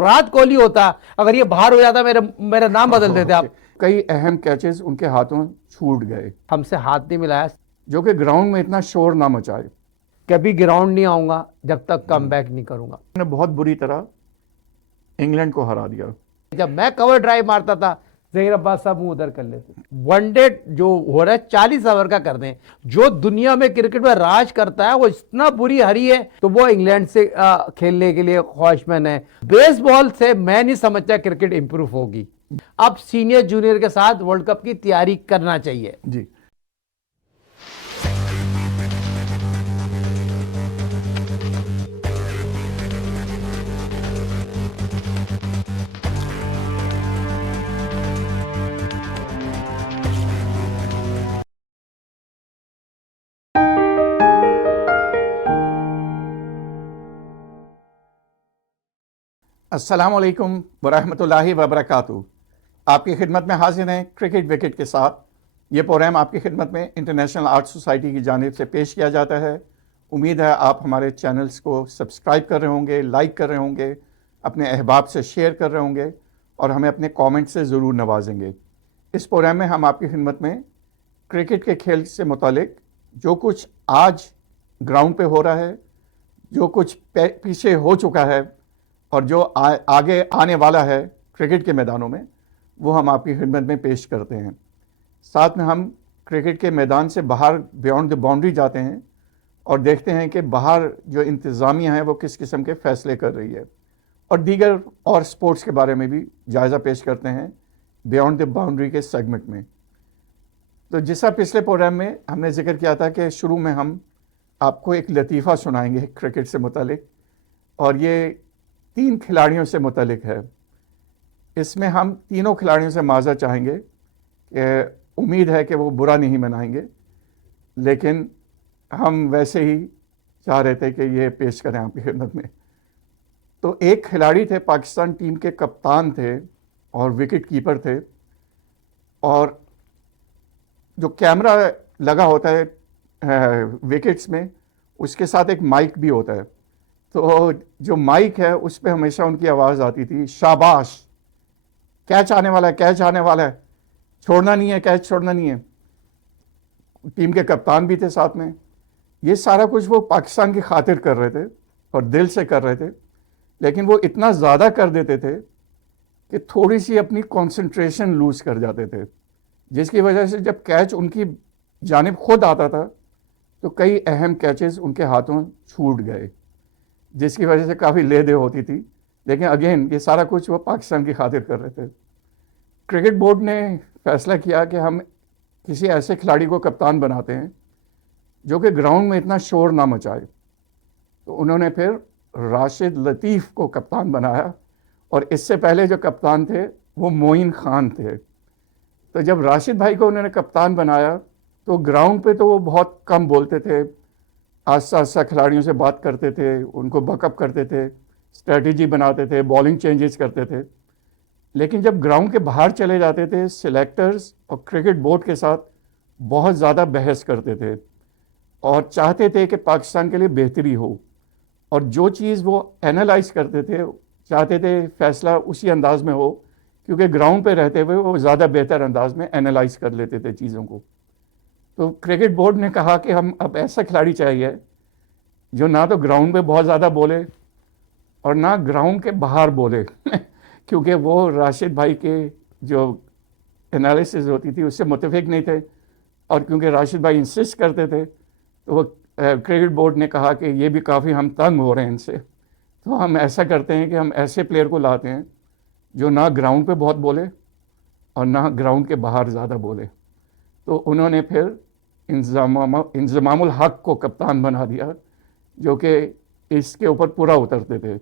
विराट कोहली होता, अगर ये बाहर हो जाता मेरा नाम बदल देते आप। कई अहम कैचेस उनके हाथों छूट गए, हमसे हाथ नहीं मिलाया। जो कि ग्राउंड में इतना शोर ना मचाए। कभी ग्राउंड नहीं आऊंगा जब तक कमबैक नहीं करूंगा। उन्होंने बहुत बुरी तरह इंग्लैंड को हरा दिया। जब मैं कवर ड्राइव मारता था, जहीर अब्बास साहब मुंह उधर कर लेते। वनडे जो हो रहा है 40 ओवर का कर दें। जो दुनिया में क्रिकेट में राज करता है वो इतना बुरी हरी है, तो वो इंग्लैंड से खेलने के लिए ख्वाहिशमंद है। बेसबॉल से मैं नहीं समझता क्रिकेट इंप्रूव होगी। अब सीनियर जूनियर के साथ वर्ल्ड कप की तैयारी करना चाहिए जी। अस्सलाम वालेकुम वरहमतुल्लाहि वबरकातुहू। आपकी खिदमत में हाजिर हैं क्रिकेट विकेट के साथ। ये प्रोग्राम आपकी खिदमत में इंटरनेशनल आर्ट सोसाइटी की जानिब से पेश किया जाता है। उम्मीद है आप हमारे चैनल्स को सब्सक्राइब कर रहे होंगे, लाइक कर रहे होंगे, अपने अहबाब से शेयर कर रहे होंगे और हमें अपने कमेंट से ज़रूर नवाजेंगे। इस प्रोग्राम में हम आपकी खिदमत में क्रिकेट के खेल से मुतालिक जो कुछ आज ग्राउंड पे हो रहा है, जो कुछ पीछे हो चुका है और जो आगे आने वाला है क्रिकेट के मैदानों में, वो हम आपकी खिदमत में पेश करते हैं। साथ में हम क्रिकेट के मैदान से बाहर बियॉन्ड द बाउंड्री जाते हैं और देखते हैं कि बाहर जो इंतज़ामिया है वो किस किस्म के फ़ैसले कर रही है, और दीगर और स्पोर्ट्स के बारे में भी जायज़ा पेश करते हैं बियॉन्ड द बाउंड्री के सेगमेंट में। तो जैसा पिछले प्रोग्राम में हमने जिक्र किया था कि शुरू में हम आपको एक लतीफ़ा सुनाएंगे क्रिकेट से मुतालिक, और ये 3 खिलाड़ियों से मुतालिक है। इसमें हम तीनों खिलाड़ियों से माज़ा चाहेंगे कि उम्मीद है कि वो बुरा नहीं मनाएंगे, लेकिन हम वैसे ही चाह रहे थे कि ये पेश करें आपकी खिदमत में। तो एक खिलाड़ी थे, पाकिस्तान टीम के कप्तान थे और विकेट कीपर थे, और जो कैमरा लगा होता है विकेट्स में, उसके साथ एक माइक भी होता है। तो जो माइक है उस पर हमेशा उनकी आवाज़ आती थी, शाबाश, कैच आने वाला है, कैच आने वाला है, छोड़ना नहीं है, कैच छोड़ना नहीं है। टीम के कप्तान भी थे साथ में। ये सारा कुछ वो पाकिस्तान की खातिर कर रहे थे और दिल से कर रहे थे, लेकिन वो इतना ज़्यादा कर देते थे कि थोड़ी सी अपनी कंसंट्रेशन लूज़ कर जाते थे, जिसकी वजह से जब कैच उनकी जानिब खुद आता था तो कई अहम कैचेस उनके हाथों छूट गए, जिसकी वजह से काफ़ी ले दे होती थी। लेकिन अगेन ये सारा कुछ वो पाकिस्तान की खातिर कर रहे थे। क्रिकेट बोर्ड ने फैसला किया कि हम किसी ऐसे खिलाड़ी को कप्तान बनाते हैं जो कि ग्राउंड में इतना शोर ना मचाए। तो उन्होंने फिर राशिद लतीफ़ को कप्तान बनाया, और इससे पहले जो कप्तान थे वो मोइन खान थे। तो जब राशिद भाई को उन्होंने कप्तान बनाया तो ग्राउंड पे तो वो बहुत कम बोलते थे, आस्ता आस्ता खिलाड़ियों से बात करते थे, उनको बकअप करते थे, स्ट्रेटजी बनाते थे, बॉलिंग चेंजेस करते थे। लेकिन जब ग्राउंड के बाहर चले जाते थे, सिलेक्टर्स और क्रिकेट बोर्ड के साथ बहुत ज़्यादा बहस करते थे और चाहते थे कि पाकिस्तान के लिए बेहतरी हो, और जो चीज़ वो एनालाइज करते थे चाहते थे फैसला उसी अंदाज में हो, क्योंकि ग्राउंड पे रहते हुए वो ज़्यादा बेहतर अंदाज में एनालाइज कर लेते थे चीज़ों को। तो क्रिकेट बोर्ड ने कहा कि हम अब ऐसा खिलाड़ी चाहिए जो ना तो ग्राउंड पे बहुत ज़्यादा बोले और ना ग्राउंड के बाहर बोले क्योंकि वो राशिद भाई के जो एनालिसिस होती थी उससे मुतफिक नहीं थे, और क्योंकि राशिद भाई इंसिस्ट करते थे तो वो क्रिकेट बोर्ड ने कहा कि ये भी काफ़ी हम तंग हो रहे हैं इनसे, तो हम ऐसा करते हैं कि हम ऐसे प्लेयर को लाते हैं जो ना ग्राउंड पे बहुत बोले और ना ग्राउंड के बाहर ज़्यादा बोले। तो उन्होंने फिर इंज़मामुल हक को कप्तान बना दिया, जो कि इसके ऊपर पूरा उतरते थे,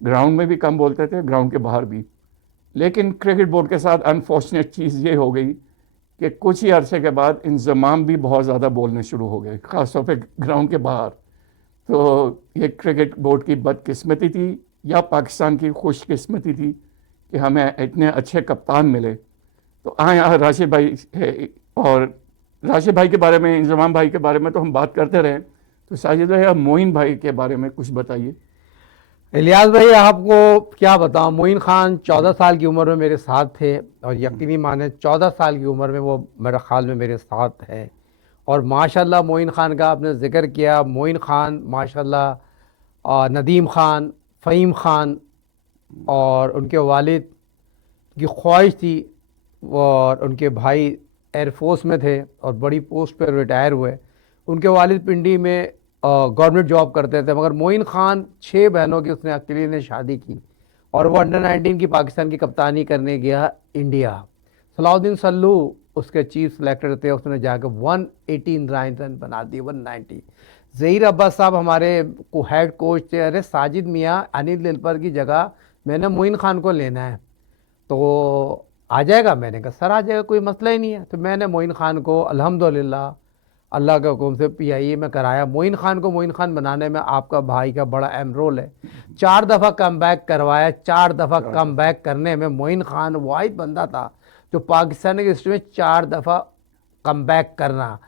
ग्राउंड में भी कम बोलते थे, ग्राउंड के बाहर भी। लेकिन क्रिकेट बोर्ड के साथ अनफॉर्चुनेट चीज़ ये हो गई कि कुछ ही अरसे के बाद इंज़माम भी बहुत ज़्यादा बोलने शुरू हो गए, ख़ासतौर पे ग्राउंड के बाहर। तो ये क्रिकेट बोर्ड की बदकिस्मती थी या पाकिस्तान की खुशकिस्मती थी कि हमें इतने अच्छे कप्तान मिले। तो यहाँ राशिद भाई है, और राशिद भाई के बारे में, इंज़माम भाई के बारे में तो हम बात करते रहे, तो साजिद भाई आप मोइन भाई के बारे में कुछ बताइए। इलियास भाई आपको क्या बताऊं, मोइन खान 14 साल की उम्र में मेरे साथ थे और यकीनी माने 14 साल की उम्र में वो मेरा ख्याल में मेरे साथ है। और माशाल्लाह मोइन खान का आपने जिक्र किया, मोइन खान माशाल्लाह, नदीम खान, फ़हीम खान और उनके वालिद की ख्वाहिश थी, और उनके भाई एयरफोर्स में थे और बड़ी पोस्ट पर रिटायर हुए। उनके वालिद पिंडी में गवर्नमेंट जॉब करते थे, मगर मोइन खान 6 बहनों की उसने अकेले ने शादी की और वो अंडर 19 की पाकिस्तान की कप्तानी करने गया इंडिया। सलाउद्दीन सल्लू उसके चीफ सेलेक्टर थे, उसने जाकर 118 रन बना दिए, 190। ज़हीर अब्बास साहब हमारे को हेड कोच थे, अरे साजिद मियाँ अनिल दिलपर की जगह मैंने मोइन खान को लेना है तो आ जाएगा। मैंने कहा सर आ जाएगा, कोई मसला ही नहीं है। तो मैंने मोइन खान को अल्हम्दुलिल्लाह अल्लाह के हुक्म से PIA में कराया। मोइन खान को मोइन खान बनाने में आपका भाई का बड़ा अहम रोल है। 4 दफ़ा कम बैक करवाया, 4 दफ़ा कम बैक करने में मोइन खान वाहिद बंदा था जो पाकिस्तान की हिस्ट्री में 4 दफ़ा कम बैक करना।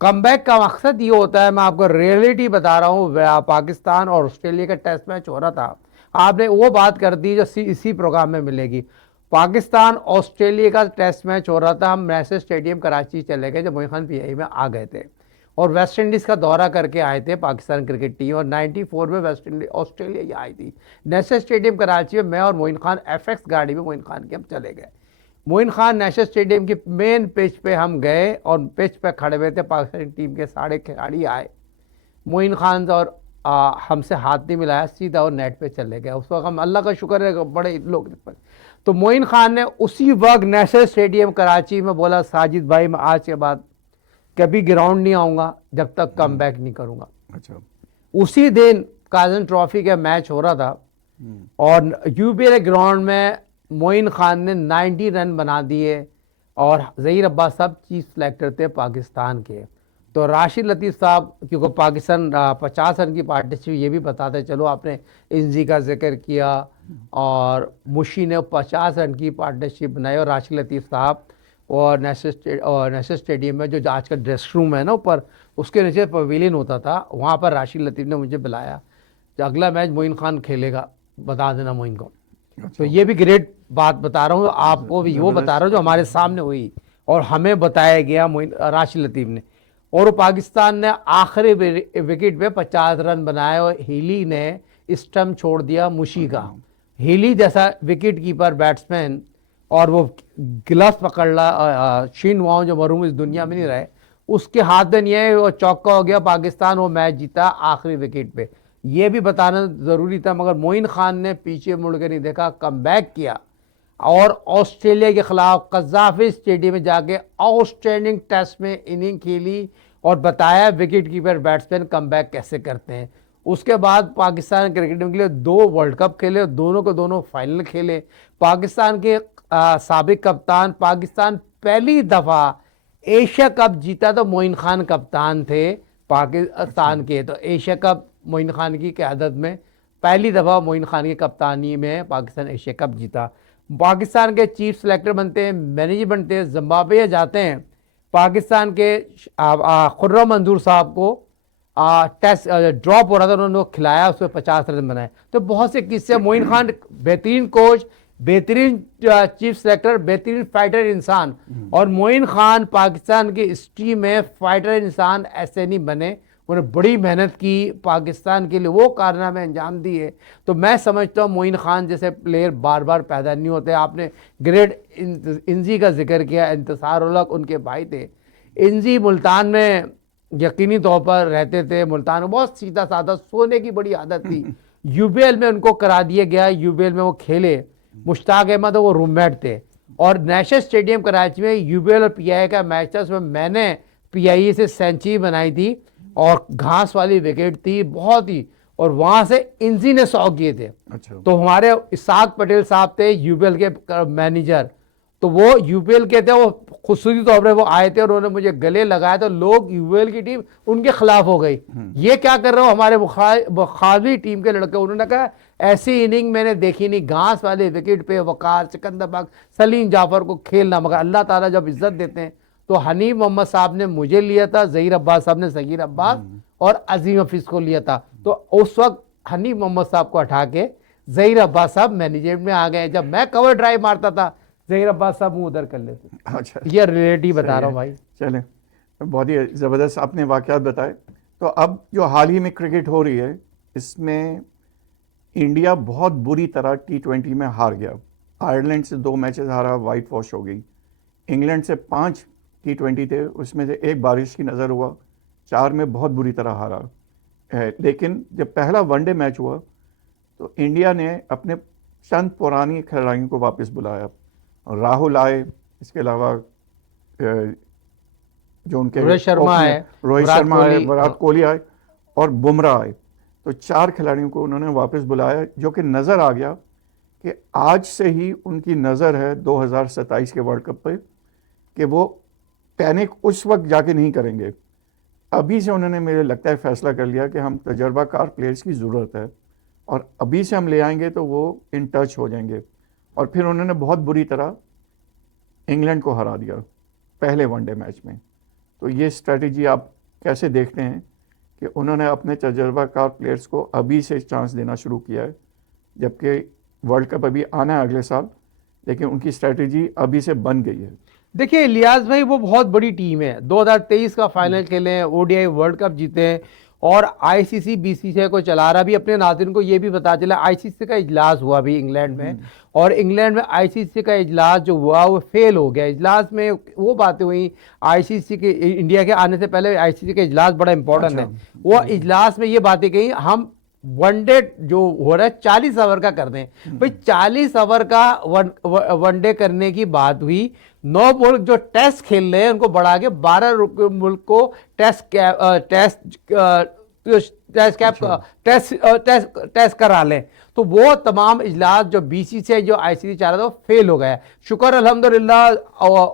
कम बैक का मकसद ये होता है, मैं आपको रियलिटी बता रहा हूँ, पाकिस्तान और ऑस्ट्रेलिया का टेस्ट मैच हो रहा था, आपने वो बात कर दी जो इसी प्रोग्राम में मिलेगी। पाकिस्तान ऑस्ट्रेलिया का टेस्ट मैच हो रहा था, हम मैसेज स्टेडियम कराची चले गए जब मोइन खान PIA में आ गए थे और वेस्ट इंडीज़ का दौरा करके आए थे पाकिस्तान क्रिकेट टीम, और 94 में वेस्ट इंडीज ऑस्ट्रेलिया ही आई थी। नेशनल स्टेडियम कराची में मैं और मोइन खान FX गाड़ी में मोइन खान के हम चले गए। मोइन खान नेशनल स्टेडियम की मेन पिच पे हम गए और पिच पे खड़े हुए थे, पाकिस्तानी टीम के सारे खिलाड़ी आए, मोइन खान और हमसे हाथ नहीं मिलाया, सीधा और नेट पे चले गए। उस वक्त हम अल्लाह का शुक्र है बड़े लोग। तो मोइन खान ने उसी वक्त नेशनल स्टेडियम कराची में बोला साजिद भाई मैं आज के बाद कभी ग्राउंड नहीं आऊँगा जब तक कम बैक नहीं करूँगा। अच्छा। उसी दिन काजन ट्रॉफी का मैच हो रहा था और UBL ग्राउंड में मोइन खान ने 90 रन बना दिए और ज़हीर अब्बास साहब चीफ सेलेक्टर थे पाकिस्तान के। तो राशिद लतीफ़ साहब, क्योंकि पाकिस्तान 50 रन की पार्टनरशिप, ये भी बताते चलो, आपने इंजी का जिक्र किया और मुशी ने 50 रन की पार्टनरशिप बनाई और राशिद लतीफ़ साहब और नेशनल स्टेडियम में जो आज का ड्रेस रूम है ना ऊपर, उसके नीचे पवेलियन होता था, वहाँ पर राशिद लतीफ़ ने मुझे बुलाया कि अगला मैच मोइन खान खेलेगा, बता देना मोइन को। तो ये भी ग्रेट बात बता रहा हूँ आपको, भी वो बता रहा हूँ जो हमारे सामने हुई और हमें बताया गया मोइन राशिद लतीफ़ ने। और पाकिस्तान ने आखिरी विकेट पे 50 रन बनाए और हीली ने स्टंप छोड़ दिया मुशी का। हीली जैसा विकेट कीपर बैट्समैन, और वो गिलास पकड़ ला, शीन वाओ जो मरूम इस दुनिया में नहीं रहे, उसके हाथ में नहीं है, वो चौका हो गया, पाकिस्तान वो मैच जीता आखिरी विकेट पे। ये भी बताना ज़रूरी था, मगर मोइन खान ने पीछे मुड़ के नहीं देखा, कम बैक किया और ऑस्ट्रेलिया के खिलाफ कज़ाफी स्टेडियम में जाके आउटस्टैंडिंग टेस्ट में इनिंग खेली और बताया wicket keeper batsman come back कैसे करते हैं। उसके बाद पाकिस्तान क्रिकेट टीम के लिए 2 वर्ल्ड कप खेले, दोनों के दोनों फाइनल खेले। पाकिस्तान के साबिक कप्तान, पाकिस्तान पहली दफ़ा एशिया कप जीता तो मोइन खान कप्तान थे पाकिस्तान के। तो एशिया कप मोइन खान की क़यादत में पहली दफ़ा मोइन खान की कप्तानी में पाकिस्तान एशिया कप जीता। पाकिस्तान के चीफ सेलेक्टर बनते हैं, मैनेजर बनते हैं, जिम्बाब्वे जाते हैं। पाकिस्तान के खुर्रम मंजूर साहब को टेस्ट ड्रॉप हो रहा था, उन्होंने खिलाया, उसमें 50 रन बनाए। तो बहुत से किस्से, मोइन खान बेहतरीन कोच, बेहतरीन चीफ सेलेक्टर, बेहतरीन फाइटर इंसान, और मोइन खान पाकिस्तान की हिस्ट्री में फाइटर इंसान ऐसे नहीं बने, उन्होंने बड़ी मेहनत की पाकिस्तान के लिए, वो कारनामे अंजाम दिए। तो मैं समझता हूँ मोइन खान जैसे प्लेयर बार बार पैदा नहीं होते। आपने ग्रेट इंजी का जिक्र किया, इंतसार उल हक उनके भाई थे। इंजी मुल्तान में यकीनी तौर पर रहते थे, मुल्तान में बहुत सीधा साधा, सोने की बड़ी आदत थी। UBL में उनको करा दिया गया, UBL में वो खेले, मुश्ताक अहमद वो रूममेट थे। और नेशनल स्टेडियम कराची में UBL और PIA का मैच था, उसमें मैंने PIA से सेंचुरी बनाई थी और घास वाली विकेट थी बहुत ही, और वहां से इंजी ने 100 किए थे। अच्छा। तो हमारे इसाक पटेल साहब थे UBL के मैनेजर, तो वो UBL के थे, वो खुसूसी तौर पर वो आए थे और उन्होंने मुझे गले लगाया, तो लोग UBL की टीम उनके खिलाफ हो गई, ये क्या कर रहे हो हमारे बुखारी टीम के लड़के। उन्होंने कहा ऐसी इनिंग मैंने देखी नहीं, घास वाले विकेट पे वकार, सिकंदर बख्श, सलीम जाफर को खेलना। मगर अल्लाह ताला जब इज्जत देते हैं, तो हनीफ मोहम्मद साहब ने मुझे लिया था, ज़हीर अब्बास साहब ने सगीर अब्बास और अजीम हफीज़ को लिया था। तो उस वक्त हनीफ मोहम्मद साहब को हटा के जहीर अब्बास साहब मैनेजमेंट में आ गए। जब मैं कवर ड्राइव मारता था जहीर अब्बास साहब मुंह उधर कर लेते। अच्छा, ये रिलेटिव बता रहा हूँ भाई। चलें, बहुत ही ज़बरदस्त आपने वाक़यात बताए। तो अब जो हाल ही में क्रिकेट हो रही है, इसमें इंडिया बहुत बुरी तरह T20 में हार गया। आयरलैंड से 2 मैचेस हारा, वाइट वॉश हो गई। इंग्लैंड से 5 T20 थे, उसमें से एक बारिश की नज़र हुआ, 4 में बहुत बुरी तरह हारा है। लेकिन जब पहला वनडे मैच हुआ तो इंडिया ने अपने चंद पुरानी खिलाड़ियों को वापस बुलाया। राहुल आए, इसके अलावा जो उनके रोहित शर्मा opener, है, रोहित विराट शर्मा आए, कोहली, विराट कोहली आए और बुमराह आए। तो 4 खिलाड़ियों को उन्होंने वापस बुलाया, जो कि नज़र आ गया कि आज से ही उनकी नज़र है 2027 के वर्ल्ड कप पे कि वो पैनिक उस वक्त जाके नहीं करेंगे। अभी से उन्होंने, मुझे लगता है, फैसला कर लिया कि हम तजर्बाकार प्लेयर्स की ज़रूरत है और अभी से हम ले आएंगे तो वो इन टच हो जाएंगे। और फिर उन्होंने बहुत बुरी तरह इंग्लैंड को हरा दिया पहले वनडे मैच में। तो ये स्ट्रेटजी आप कैसे देखते हैं कि उन्होंने अपने तजर्बाकार प्लेयर्स को अभी से चांस देना शुरू किया है, जबकि वर्ल्ड कप अभी आना है अगले साल, लेकिन उनकी स्ट्रेटजी अभी से बन गई है। देखिए इलियास भाई वो बहुत बड़ी टीम है। 2023 का फाइनल खेले हैं, ओडीआई वर्ल्ड कप जीते हैं और आईसीसी बीसीसीआई को चला रहा। भी अपने नाज़रीन को ये भी पता चला आईसीसी का इजलास हुआ अभी इंग्लैंड में, और इंग्लैंड में आईसीसी का इजलास जो हुआ वो फेल हो गया। इजलास में वो बातें हुई आईसीसी के, इंडिया के आने से पहले आईसीसी का इजलास बड़ा इंपॉर्टेंट है। वो इजलास में ये बातें कही हम वनडे जो हो रहा है 40 ओवर का कर दें। भाई 40 ओवर का वनडे करने की बात हुई। 9 मुल्क जो टेस्ट खेल रहे हैं उनको बढ़ा के 12 मुल्क को टेस्ट करा लें। तो वो तमाम इजलास जो बीसीसीआई जो आईसीसी चाह रहा था वो फेल हो गया। शुक्र अल्हम्दुलिल्लाह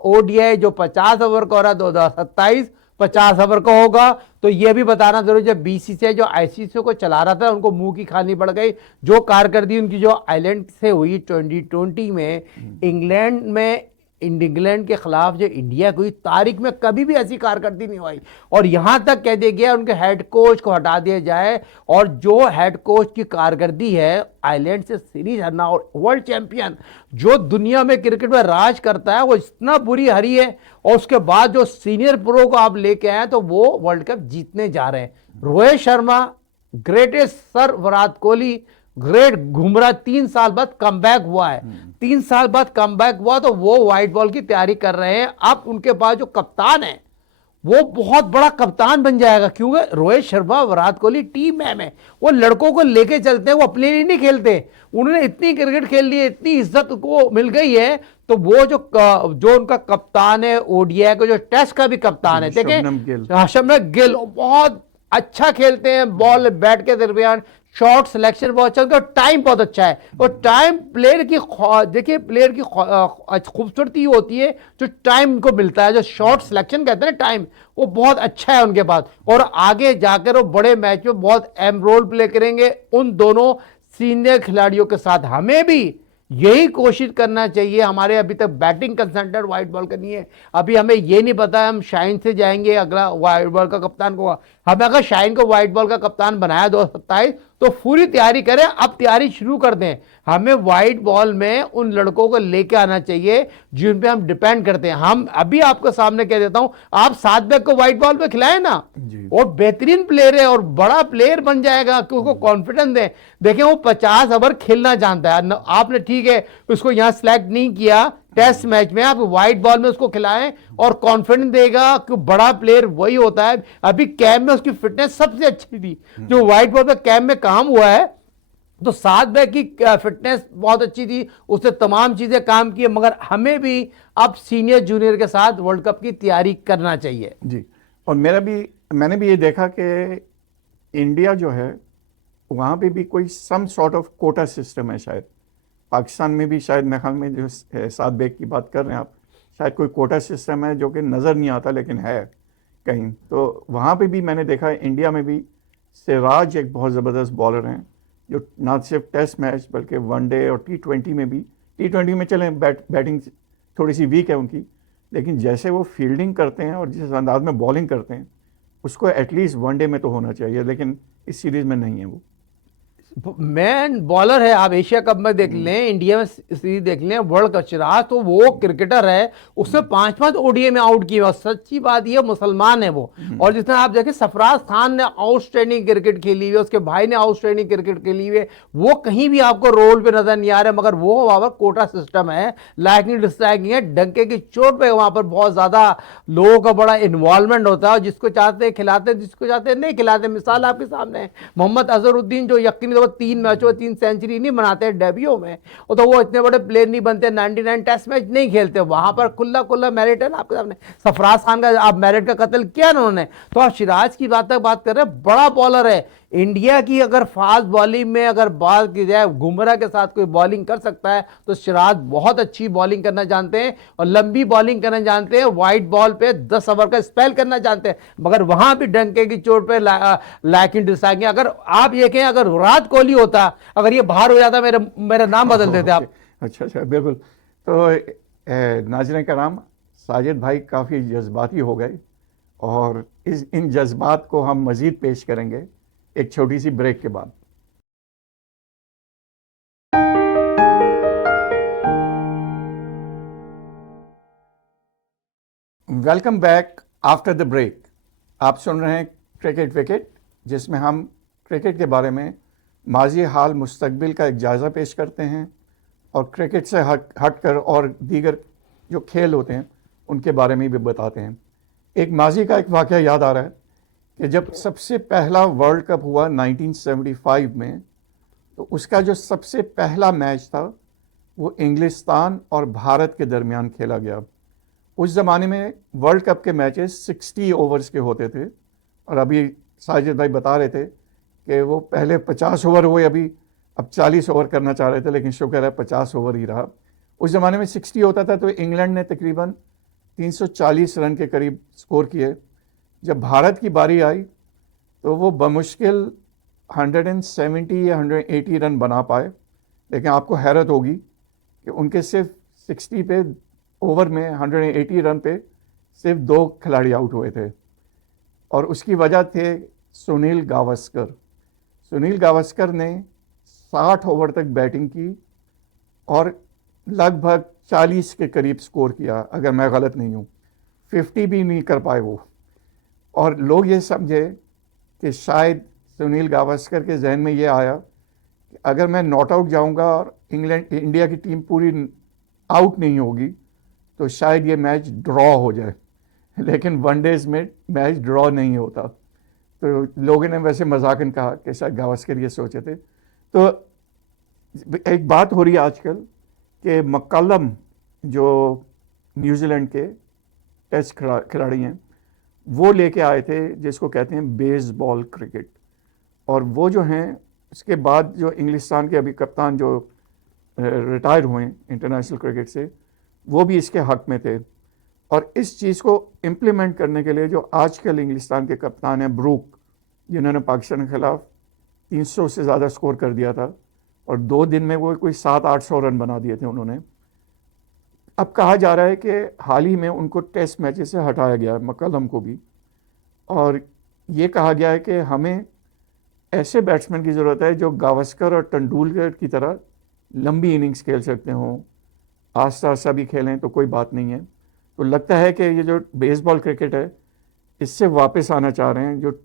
ओडीआई जो 50 ओवर का हो रहा है 2027 50 ओवर का होगा। तो ये भी बताना जरूरी, जब बीसीसीआई जो आईसीसी को चला रहा था उनको मुंह की खानी पड़ गई। जो कारकर्दगी उनकी जो आइलैंड से हुई 2020 में इंग्लैंड के खिलाफ जो इंडिया को हुई, तारीख में कभी भी ऐसी कारकर्दगी नहीं हुई। और यहां तक कह दिया गया उनके हेड कोच को हटा दिया जाए, और जो हेड कोच की कारकर्दगी है आइलैंड से सीरीज हरना और वर्ल्ड चैंपियन जो दुनिया में क्रिकेट में राज करता है वो इतना बुरी हरी है। और उसके बाद जो सीनियर प्रो को आप लेके आए तो वो वर्ल्ड कप जीतने जा रहे हैं। Rohit Sharma greatest, sir Virat Kohli great, Bumrah 3 साल बाद कमबैक हुआ है। 3 साल बाद कमबैक हुआ तो वो व्हाइट बॉल की तैयारी कर रहे हैं। अब उनके पास जो कप्तान है वो बहुत बड़ा कप्तान बन जाएगा, क्योंकि रोहित शर्मा विराट कोहली टीम में वो लड़कों को लेके चलते हैं, वो अपने लिए नहीं खेलते। उन्होंने इतनी क्रिकेट खेल ली है, इतनी इज्जत को मिल गई है। तो वो जो उनका कप्तान है ओडीआई का, जो टेस्ट का भी कप्तान है, देखें शुभमन गिल बहुत अच्छा खेलते हैं, बॉल बैट के दरमियान शॉट सिलेक्शन बहुत अच्छा, उनका टाइम बहुत अच्छा है। और टाइम प्लेयर की, देखिए प्लेयर की खूबसूरती होती है जो टाइम उनको मिलता है, जो शॉट सिलेक्शन कहते हैं ना टाइम, वो बहुत अच्छा है उनके पास। और आगे जाकर वो बड़े मैच में बहुत अहम रोल प्ले करेंगे उन दोनों सीनियर खिलाड़ियों के साथ। हमें भी यही कोशिश करना चाहिए। हमारे अभी तक बैटिंग कंसल्टेंट व्हाइट बॉल करनी है, अभी हमें ये नहीं पता हम शाइन से जाएंगे अगला व्हाइट बॉल का कप्तान को। हमें अगर शाइन को व्हाइट बॉल का कप्तान बनाया 2027 तो पूरी तैयारी करें, अब तैयारी शुरू कर दें। हमें व्हाइट बॉल में उन लड़कों को लेके आना चाहिए जिन पे हम डिपेंड करते हैं। हम अभी आपको सामने कह देता हूं, आप सादबेग को व्हाइट बॉल पे खिलाएं ना, और बेहतरीन प्लेयर है और बड़ा प्लेयर बन जाएगा, क्योंकि कॉन्फिडेंस है। देखें वो 50 ओवर खेलना जानता है। आपने ठीक है उसको यहां सिलेक्ट नहीं किया टेस्ट मैच में, आप व्हाइट बॉल में उसको खिलाएं और कॉन्फिडेंस देगा कि बड़ा प्लेयर वही होता है। अभी कैंप में उसकी फिटनेस सबसे अच्छी थी, जो व्हाइट बॉल पे कैंप में काम हुआ है। तो 7 बैक की फिटनेस बहुत अच्छी थी, उससे तमाम चीजें काम की। मगर हमें भी अब सीनियर जूनियर के साथ वर्ल्ड कप की तैयारी करना चाहिए जी। और मैंने भी ये देखा कि इंडिया जो है वहाँ पे भी कोई some sort of quota system है। शायद पाकिस्तान में भी, शायद मेरे ख्याल में जो 7 बैक की बात कर रहे हैं आप, शायद कोई कोटा सिस्टम है जो कि नज़र नहीं आता लेकिन है कहीं। तो वहाँ पे भी मैंने देखा है, इंडिया में भी सिराज एक बहुत ज़बरदस्त बॉलर हैं जो ना सिर्फ टेस्ट मैच बल्कि वनडे और T20 में भी, T20 में चलें बैटिंग थोड़ी सी वीक है उनकी, लेकिन जैसे वो फील्डिंग करते हैं और जिस अंदाज में बॉलिंग करते हैं उसको एटलीस्ट वनडे में तो होना चाहिए, लेकिन इस सीरीज़ में नहीं है वो। मैन बॉलर है। आप एशिया कप में देख लें, इंडिया में सीरीज देख लें, वर्ल्ड कप चिराग तो वो क्रिकेटर है, उसने 5-5 ओडीआई में आउट किए। और सच्ची बात ये मुसलमान है वो। और जिसने आप देखें सरफराज खान ने आउटस्टैंडिंग क्रिकेट खेली हुई, उसके भाई ने आउटस्टैंडिंग क्रिकेट खेली हुई, वो कहीं भी आपको रोल पे नजर नहीं आ रहे। मगर वो वहां पर कोटा सिस्टम है, लाइकिंग डिसलाइकिंग है, डंके की चोट पे वहां पर बहुत ज्यादा लोगों का बड़ा इन्वॉल्वमेंट होता है। जिसको चाहते हैं खिलाते हैं, जिसको चाहते हैं नहीं खिलाते। मिसाल आपके सामने है मोहम्मद अजहरुद्दीन, जो यकीनी तौर पर 3 मैचों 3 सेंचुरी नहीं बनाते डेब्यू में, और तो वो इतने बड़े प्लेयर नहीं बनते, 99 टेस्ट मैच नहीं खेलते। वहां पर खुला खुला मेरिट है ना आपके सामने। सरफराज खान का आप मेरिट का कत्ल किया ना उन्होंने। तो आप सिराज की बात कर रहे हैं, बड़ा बॉलर है। इंडिया की अगर फास्ट बॉलिंग में अगर बात की जाए, बुमराह के साथ कोई बॉलिंग कर सकता है तो सिराज बहुत अच्छी बॉलिंग करना जानते हैं और लंबी बॉलिंग करना जानते हैं। वाइड बॉल पे 10 ओवर का स्पेल करना जानते हैं। मगर वहां भी डंके की चोट पे लैकिंग डिसाइड। अगर आप ये कहें, अगर विराट कोहली होता, अगर ये बाहर हो जाता, मेरा नाम बदल देते आप। अच्छा, बिल्कुल। तो नाज़रीन कराम, साजिद भाई काफ़ी जज्बाती हो गए और इन जज्बात को हम मज़ीद पेश करेंगे एक छोटी सी ब्रेक के बाद। Welcome back after the break. आप सुन रहे हैं क्रिकेट विकेट, जिसमें हम क्रिकेट के बारे में माजी, हाल, मुस्तकबिल का एक जायज़ा पेश करते हैं और क्रिकेट से हट कर और दीगर जो खेल होते हैं उनके बारे में भी बताते हैं। एक माजी का एक वाक़या याद आ रहा है कि जब सबसे पहला वर्ल्ड कप हुआ 1975 में, तो उसका जो सबसे पहला मैच था वो इंग्लिस्तान और भारत के दरमियान खेला गया। उस ज़माने में वर्ल्ड कप के मैचेस 60 ओवर्स के होते थे और अभी साजिद भाई बता रहे थे कि वो पहले 50 ओवर हुए, अभी अब 40 ओवर करना चाह रहे थे, लेकिन शुक्र है 50 ओवर ही रहा। उस ज़माने में 60 होता था तो इंग्लैंड ने तकरीबन 340 रन के करीब स्कोर किए। जब भारत की बारी आई तो वो बमुश्किल 170 या 180 रन बना पाए, लेकिन आपको हैरत होगी कि उनके सिर्फ 60 पे ओवर में 180 रन पे सिर्फ 2 खिलाड़ी आउट हुए थे और उसकी वजह थे सुनील गावस्कर। सुनील गावस्कर ने 60 ओवर तक बैटिंग की और लगभग 40 के करीब स्कोर किया, अगर मैं गलत नहीं हूँ। 50 भी नहीं कर पाए वो। और लोग ये समझे कि शायद सुनील गावस्कर के जहन में ये आया कि अगर मैं नॉट आउट जाऊँगा और इंडिया की टीम पूरी आउट नहीं होगी तो शायद ये मैच ड्रॉ हो जाए। लेकिन वनडेज में मैच ड्रॉ नहीं होता। तो लोगों ने वैसे मजाकन कहा कि शायद गावस्कर ये सोचे थे। तो एक बात हो रही है आजकल कि मक्कलम जो न्यूजीलैंड के टेस्ट खिलाड़ी हैं, वो लेके आए थे जिसको कहते हैं बेसबॉल क्रिकेट। और वो जो हैं, उसके बाद जो इंग्लिस्तान के अभी कप्तान जो रिटायर हुए इंटरनेशनल क्रिकेट से, वो भी इसके हक में थे। और इस चीज़ को इम्प्लीमेंट करने के लिए जो आजकल इंग्लिस्तान के कप्तान हैं ब्रूक, जिन्होंने पाकिस्तान के खिलाफ 300 से ज़्यादा स्कोर कर दिया था और 2 दिन में वो कोई 700-800 रन बना दिए थे उन्होंने। अब कहा जा रहा है कि हाल ही में उनको टेस्ट मैचेस से हटाया गया है, मक्कलम को भी। और ये कहा गया है कि हमें ऐसे बैट्समैन की ज़रूरत है जो गावस्कर और तेंदुलकर की तरह लंबी इनिंग्स खेल सकते हों, आस्ता आस्ता भी खेलें तो कोई बात नहीं है। तो लगता है कि ये जो बेसबॉल क्रिकेट है, इससे वापस आना चाह रहे हैं, जो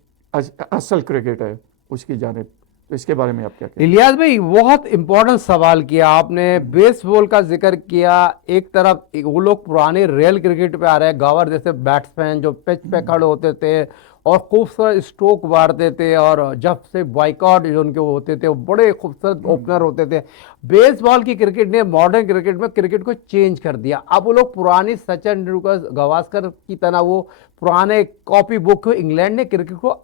असल क्रिकेट है उसकी जानिब। तो इसके बारे में आप क्या कहें? इलियास भाई, बहुत इंपॉर्टेंट सवाल किया आपने। बेसबॉल का जिक्र किया। एक तरफ वो लोग पुराने रियल क्रिकेट पे आ रहे हैं, गावर जैसे बैट्समैन जो पिच पे खड़े होते थे और खूबसूरत स्ट्रोक मारते थे, और जब से बॉयकॉट जो उनके होते थे वो बड़े खूबसूरत ओपनर होते थे। बेसबॉल की क्रिकेट ने मॉडर्न क्रिकेट में क्रिकेट को चेंज कर दिया। अब वो लोग पुरानी सचिन तेंदुलकर, गावस्कर की तरह वो पुराने कॉपी बुक इंग्लैंड ने क्रिकेट को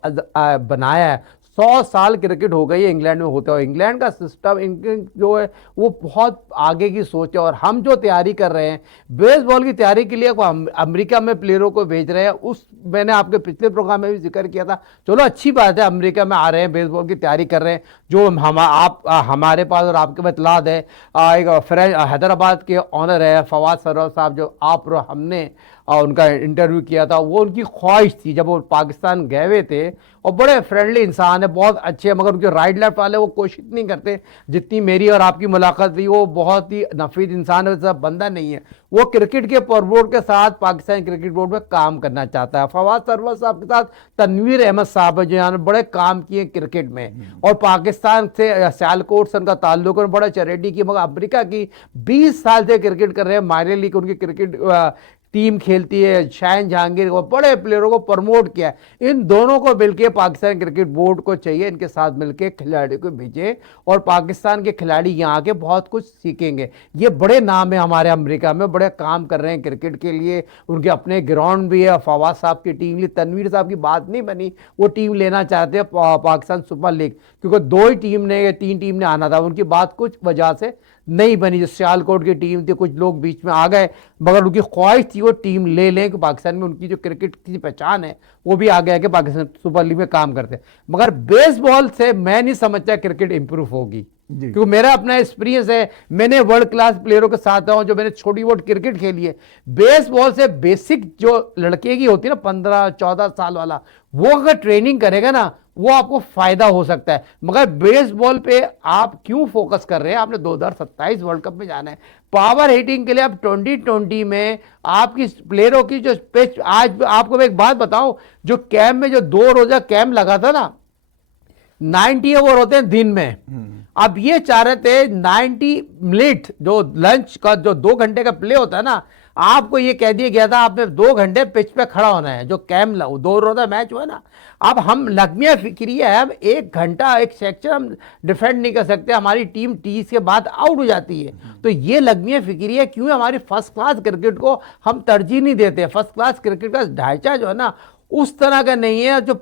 बनाया है। 100 साल क्रिकेट हो गई है इंग्लैंड में होते हुए। इंग्लैंड का सिस्टम इनके जो है वो बहुत आगे की सोच है। और हम जो तैयारी कर रहे हैं बेसबॉल की तैयारी के लिए, अमेरिका में प्लेयरों को भेज रहे हैं। उस मैंने आपके पिछले प्रोग्राम में भी जिक्र किया था। चलो अच्छी बात है, अमेरिका में आ रहे हैं, बेसबॉल की तैयारी कर रहे हैं। जो हमारे पास और आपके पास इत्तलात है, एक हैदराबाद के ऑनर है फवाद सरवर साहब, जो आप और हमने उनका इंटरव्यू किया था, वो उनकी ख्वाहिश थी जब वो पाकिस्तान गए हुए थे, और बड़े फ्रेंडली इंसान है, बहुत अच्छे, मगर उनके राइट लेफ्ट वाले वो कोशिश नहीं करते जितनी मेरी और आपकी मुलाकात हुई। वो बहुत ही नफीस इंसान है, वैसा बंदा नहीं है। वो क्रिकेट के बोर्ड के साथ पाकिस्तान क्रिकेट बोर्ड में काम करना चाहता है। फवाद सरवर साहब के साथ तनवीर अहमद साहब है, जो यहाँ बड़े काम किए क्रिकेट में, और पाकिस्तान से सियालकोट से उनका ताल्लुक है, बड़ा चैरिटी की, मगर अमेरिका की 20 साल से क्रिकेट कर रहे हैं। मायरे लीग उनकी क्रिकेट टीम खेलती है, शाहिन जहांगीर को, बड़े प्लेयरों को प्रमोट किया है। इन दोनों को मिलकर पाकिस्तान क्रिकेट बोर्ड को चाहिए इनके साथ मिलकर खिलाड़ियों को भेजे, और पाकिस्तान के खिलाड़ी यहाँ आके बहुत कुछ सीखेंगे। ये बड़े नाम है हमारे अमेरिका में, बड़े काम कर रहे हैं क्रिकेट के लिए, उनके अपने ग्राउंड भी है। फवाद साहब की टीम ली, तनवीर साहब की बात नहीं बनी, वो टीम लेना चाहते हैं पाकिस्तान सुपर लीग, क्योंकि 2 ही टीम ने, 3 टीम ने आना था, उनकी बात कुछ वजह से नहीं बनी। जो सियालकोट की टीम थी, कुछ लोग बीच में आ गए, मगर उनकी ख्वाहिश थी वो टीम ले लें कि पाकिस्तान में उनकी जो क्रिकेट की पहचान है वो भी आ गया कि पाकिस्तान सुपर लीग में काम करते हैं। मगर बेसबॉल से मैं नहीं समझता क्रिकेट इंप्रूव होगी, क्योंकि मेरा अपना एक्सपीरियंस है, मैंने वर्ल्ड क्लास प्लेयरों के साथ रहा हूं, जो मैंने छोटी मोटी क्रिकेट खेली है। बेसबॉल से बेसिक जो लड़के की होती है ना, 15-14 साल वाला, वो अगर ट्रेनिंग करेगा ना, वो आपको फायदा हो सकता है। मगर बेसबॉल पे आप क्यों फोकस कर रहे हैं? आपने 2027 वर्ल्ड कप में जाना है, पावर हिटिंग के लिए आप 2020 में आपकी प्लेयरों की जो पिच, आज आपको मैं एक बात बताऊं, जो कैंप में जो 2 रोजा कैंप लगा था ना, 90 ओवर होते हैं दिन में। अब ये चाह रहे थे 90 मिनट जो लंच का जो 2 घंटे का प्ले होता है ना, आपको ये कह दिया गया था आपने 2 घंटे पिच पे खड़ा होना है। जो कैंप 2 रोजा मैच हुआ ना, अब हम लगमिया फिक्रिया है, हम 1 घंटा 1 सेक्शन हम डिफेंड नहीं कर सकते, हमारी टीम 30 के बाद आउट हो जाती है। तो ये लगमिया फिक्रिया क्यों? हमारी फर्स्ट क्लास क्रिकेट को हम तरजीह नहीं देते। फर्स्ट क्लास क्रिकेट का ढांचा जो है ना, उस तरह का नहीं है जो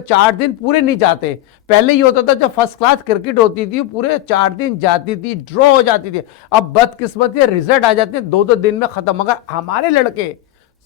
4 दिन पूरे नहीं जाते। पहले ये होता था, जब फर्स्ट क्लास क्रिकेट होती थी पूरे 4 दिन जाती थी, ड्रॉ हो जाती थी। अब बदकिस्मत के रिजल्ट आ जाते हैं 2-2 दिन में खत्म। मगर हमारे लड़के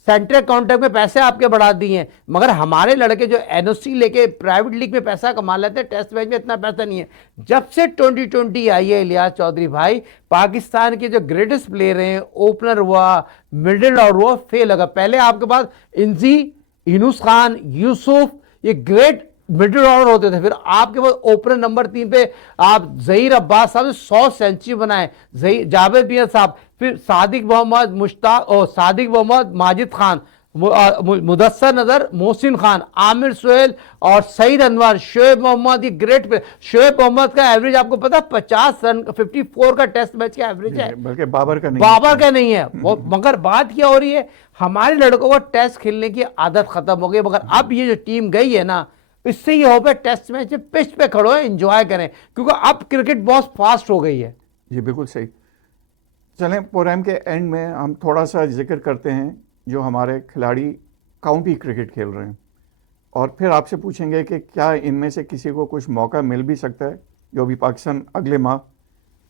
सेंट्रल काउंटर में पैसे आपके बढ़ा दिए हैं, मगर हमारे लड़के जो एनओसी लेके प्राइवेट लीग में पैसा कमा लेते हैं, टेस्ट मैच में इतना पैसा नहीं है। जब से 2020 आई है इलियास चौधरी भाई, पाकिस्तान के जो ग्रेटेस्ट प्लेयर हैं, ओपनर हुआ, मिडिल ऑर्डर हुआ, फेल लगा। पहले आपके पास इंजी, यूनुस खान, यूसुफ, ये ग्रेट मिडिल ऑर्डर होते थे। फिर आपके पास ओपनर नंबर 3 पे आप जहीर अब्बास साहब ने 100 सेंचुरी बनाए, जावेद मियां साहब, फिर सादिक मोहम्मद, मुश्ताक और सादिक मोहम्मद, माजिद खान, मुदस्सर नजर, मोहसिन खान, आमिर सोहेल और सईद अनवर, शोएब मोहम्मद, ये ग्रेट प्लेयर। शोएब मोहम्मद का एवरेज आपको पता है 50 रन, 54 का टेस्ट मैच का एवरेज है, बल्कि बाबर का नहीं है वो। मगर बात क्या हो रही है, हमारे लड़कों को टेस्ट खेलने की आदत खत्म हो गई। मगर अब ये जो टीम गई है ना, इससे ये हो पे टेस्ट मैच पिच पे खड़ो है, एंजॉय करें, क्योंकि अब क्रिकेट बहुत फास्ट हो गई है। जी बिल्कुल सही। चलें प्रोग्राम के एंड में हम थोड़ा सा जिक्र करते हैं जो हमारे खिलाड़ी काउंटी क्रिकेट खेल रहे हैं, और फिर आपसे पूछेंगे कि क्या इनमें से किसी को कुछ मौका मिल भी सकता है, जो भी पाकिस्तान अगले माह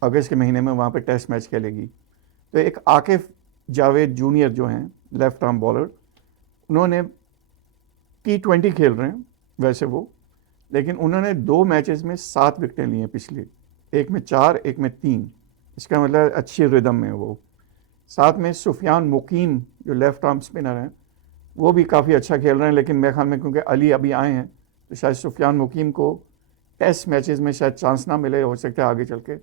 अगस्त के महीने में वहाँ पे टेस्ट मैच खेलेगी। तो एक आकिफ जावेद जूनियर जो हैं लेफ्ट आर्म बॉलर, उन्होंने T20 खेल रहे हैं वैसे वो, लेकिन उन्होंने 2 मैचेस में 7 विकेटें ली हैं पिछले, एक में 4, एक में 3। इसका मतलब अच्छी रिदम में वो। साथ में सुफियान मुकीम जो लेफ्ट आर्म स्पिनर हैं, वो भी काफ़ी अच्छा खेल रहे हैं, लेकिन मेरे ख्याल में क्योंकि अली अभी आए हैं तो शायद सुफियान मुकीम को टेस्ट मैचेस में शायद चांस ना मिले, हो सकता है आगे चल के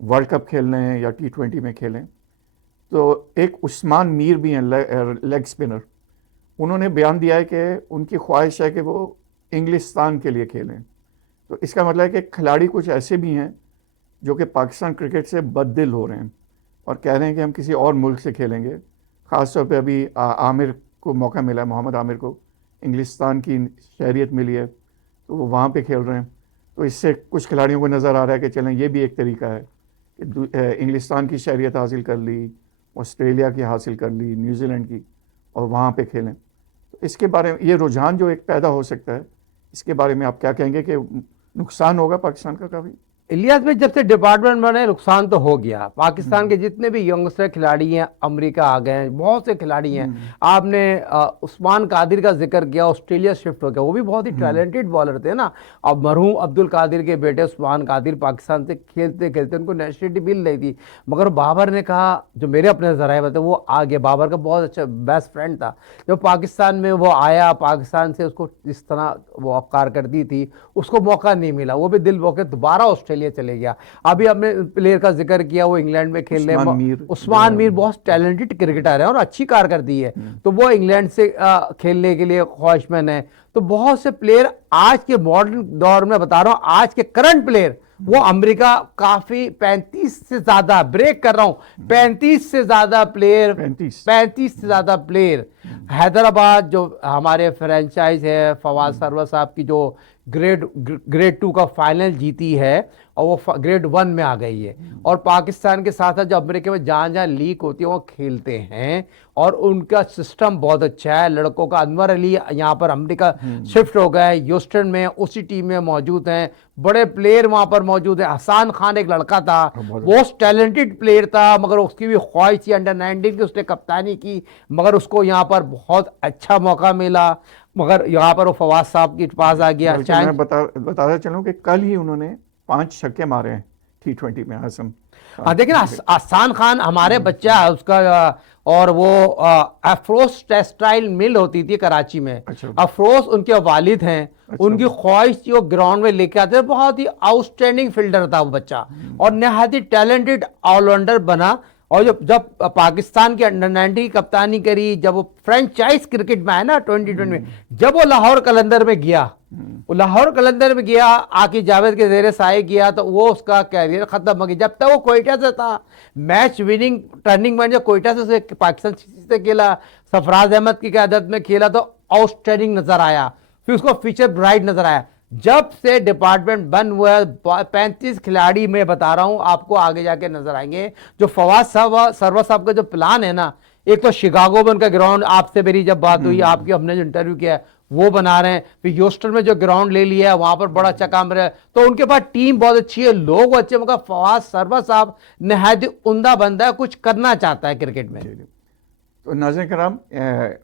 वर्ल्ड कप खेलने हैं या T20 में खेलें। तो एक उस्मान मीर भी हैं लेग स्पिनर, उन्होंने बयान दिया है कि उनकी ख्वाहिश है कि वो इंग्लिस्तान के लिए खेलें। तो इसका मतलब है कि खिलाड़ी कुछ ऐसे भी हैं जो कि पाकिस्तान क्रिकेट से बददिल हो रहे हैं और कह रहे हैं कि हम किसी और मुल्क से खेलेंगे। ख़ास तौर पे अभी आमिर को मौका मिला है, मोहम्मद आमिर को इंग्लिस्तान की शहरियत मिली है, तो वो वहाँ पे खेल रहे हैं। तो इससे कुछ खिलाड़ियों को नज़र आ रहा है कि चलें ये भी एक तरीका है कि इंग्लिस्तान की शहरियत हासिल कर ली, ऑस्ट्रेलिया की हासिल कर ली, न्यूजीलैंड की, और वहाँ पे खेलें। तो इसके बारे में ये रुझान जो एक पैदा हो सकता है, इसके बारे में आप क्या कहेंगे कि नुकसान होगा पाकिस्तान का काफ़ी? इलियास भाई जब से डिपार्टमेंट बने नुकसान तो हो गया। पाकिस्तान के जितने भी यंगस्टर खिलाड़ी हैं अमेरिका आ गए हैं, बहुत से खिलाड़ी हैं। आपने उस्मान कादिर का जिक्र किया, ऑस्ट्रेलिया शिफ्ट हो गया, वो भी बहुत ही टैलेंटेड बॉलर थे ना। अब मरहूम अब्दुल कादिर के बेटे उस्मान कादिर पाकिस्तान से खेलते खेलते उनको नेशनलिटी मिल रही थी, मगर बाबर ने कहा, जो मेरे अपने जराए बताए, वो आ गया। बाबर का बहुत अच्छा बेस्ट फ्रेंड था, जब पाकिस्तान में वो आया, पाकिस्तान से उसको जिस तरह वो कारकर्दगी थी, उसको मौका नहीं मिला, वो भी दिल मौके दोबारा ऑस्ट्रेलिया चले गया। अभी हमने प्लेयर का जिक्र किया, वो इंग्लैंड में खेल रहे हैं, उस्मान मीर बहुत टैलेंटेड क्रिकेटर है और अच्छी कारकर्दगी है, तो वो इंग्लैंड से खेलने के लिए ख्वाहिशमंद है। तो बहुत से प्लेयर आज के मॉडर्न दौर में, बता रहा हूं, आज के करंट प्लेयर वो अमेरिका काफी 35 से ज्यादा, ब्रेक कर रहा हूं, 35 से ज्यादा प्लेयर, 35 से ज्यादा प्लेयर हैदराबाद जो हमारे फ्रेंचाइज है, फवाद सरवर साहब की जो ग्रेड 2 का फाइनल जीती है और वो ग्रेड 1 में आ गई है, और पाकिस्तान के साथ साथ जो अमेरिका में जहाँ जहाँ लीग होती है वो खेलते हैं, और उनका सिस्टम बहुत अच्छा है। लड़कों का अनवर अली यहाँ पर अमेरिका शिफ्ट हो गया है, ह्यूस्टन में उसी टीम में मौजूद हैं, बड़े प्लेयर वहाँ पर मौजूद है। हसान खान एक लड़का था, बहुत टैलेंटेड प्लेयर था, मगर उसकी भी ख्वाहिश थी अंडर 19 की, उसने कप्तानी की, मगर उसको यहाँ पर बहुत अच्छा मौका मिला, मगर यहाँ पर वो फवाद साहब के पास आ गया। मैं बताता चलूं कि कल ही उन्होंने 5 छक्के मारे हैं T20 में आसम। हाँ देखिए ना, हसान खान हमारे बच्चा है उसका, और वो अफरोज टेक्सटाइल मिल होती थी कराची में। अच्छा। अफरोज उनके वालिद हैं। अच्छा। उनकी ख्वाहिश थी वो ग्राउंड में लेके आते थे, बहुत ही आउटस्टैंडिंग फील्डर था वो बच्चा, और नहायत ही टैलेंटेड ऑलराउंडर बना। और जब पाकिस्तान के अंडर 19 की कप्तानी करी, जब वो फ्रेंचाइज क्रिकेट में आया ना 2020 में, जब वो लाहौर कलंदर में गया, वो लाहौर कलंदर में गया, आकी जावेद के जेर साए किया, तो वो उसका कैरियर खत्म हो गया। जब तक वो कोयटा से था, मैच विनिंग टर्निंग पॉइंट, जब कोयटा से पाकिस्तान से खेला, सरफराज अहमद की क़यादत में खेला, तो आउटस्टैंडिंग नजर आया, फिर उसको फ्यूचर ब्राइट नजर आया। जब से डिपार्टमेंट बंद हुआ, 35 खिलाड़ी मैं बता रहा हूं आपको, आगे जाके नजर आएंगे। जो फवाद साहब सरवर साहब का जो प्लान है ना, एक तो शिकागो में उनका ग्राउंड, आपसे मेरी जब बात हुई, आपकी हमने जो इंटरव्यू किया है वो बना रहे हैं, फिर ह्यूस्टन में जो ग्राउंड ले लिया है वहां पर बड़ा अच्छा काम रहा है, तो उनके पास टीम बहुत अच्छी है, लोग अच्छे, मगर फवाद सरवर साहब नहायत उम्दा बंदा है, कुछ करना चाहता है क्रिकेट में। तो नाज़रीन कराम,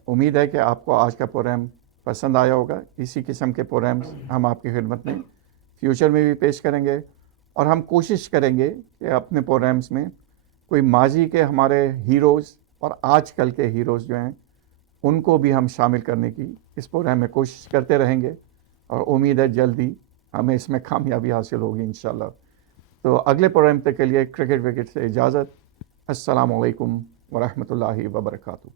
उम्मीद है कि आपको आज का प्रोग्राम पसंद आया होगा। इसी किस्म के प्रोग्राम्स हम आपकी खिदमत में फ्यूचर में भी पेश करेंगे, और हम कोशिश करेंगे कि अपने प्रोग्राम्स में कोई माजी के हमारे हीरोज़ और आजकल के हीरोज़ जो हैं उनको भी हम शामिल करने की इस प्रोग्राम में कोशिश करते रहेंगे, और उम्मीद है जल्दी हमें इसमें कामयाबी हासिल होगी इंशाल्लाह। तो अगले प्रोग्राम तक के लिए क्रिकेट विकेट से इजाज़त। अस्सलामु अलैकुम वरहमतुल्लाहि वबरकातुहू।